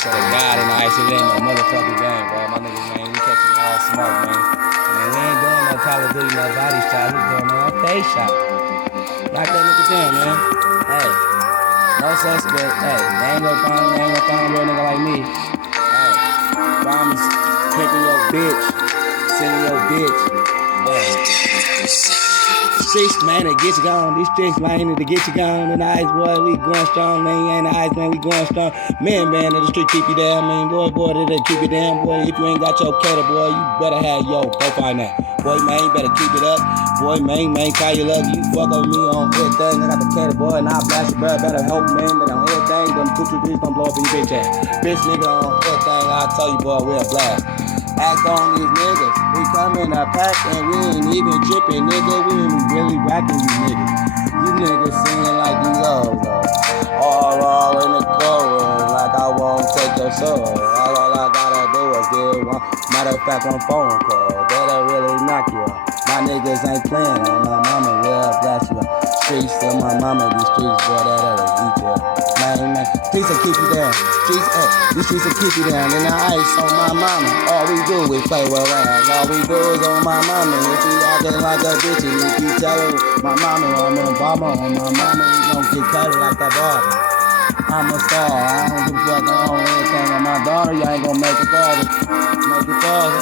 So the God in the ice, it ain't no motherfucking game, bro. My niggas, man, we catching all smoke, man. Man, we ain't doing no Call of Duty, no body shot. We doing no face shot. Knock that nigga down, man. Hey, no suspect. Hey, they ain't gonna find a real nigga like me. Hey, bombs picking your bitch, sending your bitch. Hey. Streets, man, to get you gone. These streets, man, to get you gone. And the ice, boy, we going strong. Man, you ain't the ice, man, we going strong. Man, in the street keep you down, man. Boy, they keep you down, boy. If you ain't got your cater, boy, you better have your profile now. Boy, man, you better keep it up. Boy, man, call you love you. Fuck on me on everything. I got the cater, boy, and I blast you, bro. Better help, man, but on everything. Them 223s don't blow up in your bitch ass. Bitch, nigga, on everything. I tell you, boy, we'll blast. Act on these niggas. We come in a pack and we ain't even tripping, nigga. We ain't really racking you niggas. You niggas singing like you love, all in the chorus, like I won't take your soul. All I gotta do is get one. Matter of fact, one phone call. That'll really knock you out. My niggas ain't playing on my mama, will blast you out. Streets to my mama, these streets, boy, that'll eat you up. Man, streets will keep you down. These streets will keep you down. In the ice on my mama, all we do is play around. All we do is on my mama. If you acting like a bitch, and if you tellin' my mama I'm a bomber on my mama, you gon' get cut like that barber. I'm a star. I don't give a fuck on anything on my daughter. You ain't gon' make it farther. Make it farther.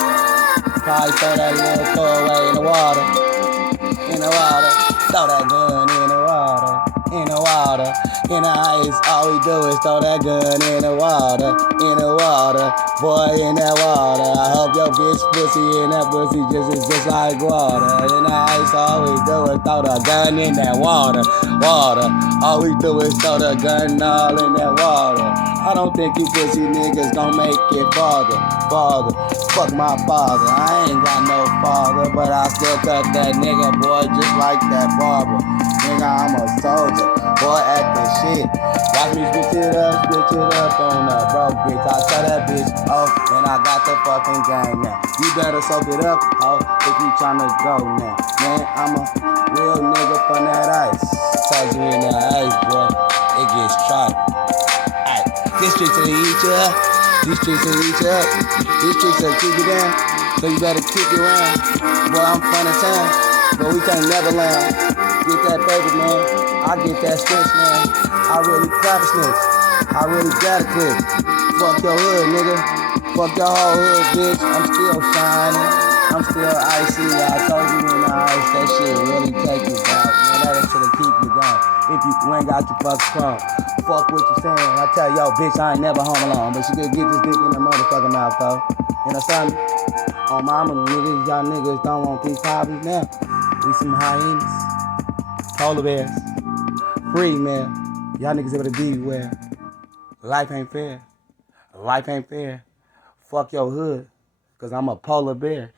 Probably throw that little throwaway in the water. In the water. Throw that gun in the water. In the water. In the ice, all we do is throw that gun in the water. In the water. Boy, in that water. I hope your bitch pussy in that pussy just like water. In the ice, all we do is throw the gun in that water. Water. All we do is throw the gun all in that water. I don't think you pussy niggas gon' make it farther. Fuck my father. I ain't got no father, but I still cut that nigga, boy, just like that barber. Nigga, I'm a soldier. Boy, acting shit. Watch me switch it up on the broke bitch. I tell that bitch, oh, and I got the fucking game now. You better soak it up, oh, if you tryna go now. Man, I'm a real nigga from that ice. Told you in the ice, boy, it gets tried. Aight, this streets will eat you up. These streets will eat you up. These streets will keep you down. So you better keep it around. Boy, I'm from the town, but we can't never land. Get that paper, man. I get that stitch, man. I really clap a snitch. I really got a clip. Fuck your hood, nigga. Fuck your whole hood, bitch. I'm still shining. I'm still icy. I told you in the ice, that shit really take you down. Man, that shit'll keep you down. If you ain't got your fucking phone. Fuck what you saying. I tell yo, bitch, I ain't never home alone. But she could get this dick in the motherfucking mouth, though. You know something? On mama, niggas, y'all niggas don't want these hobbies now. We some hyenas. Polar bears. Free, man. Y'all niggas able to be where life ain't fair. Life ain't fair. Fuck your hood. Cause I'm a polar bear.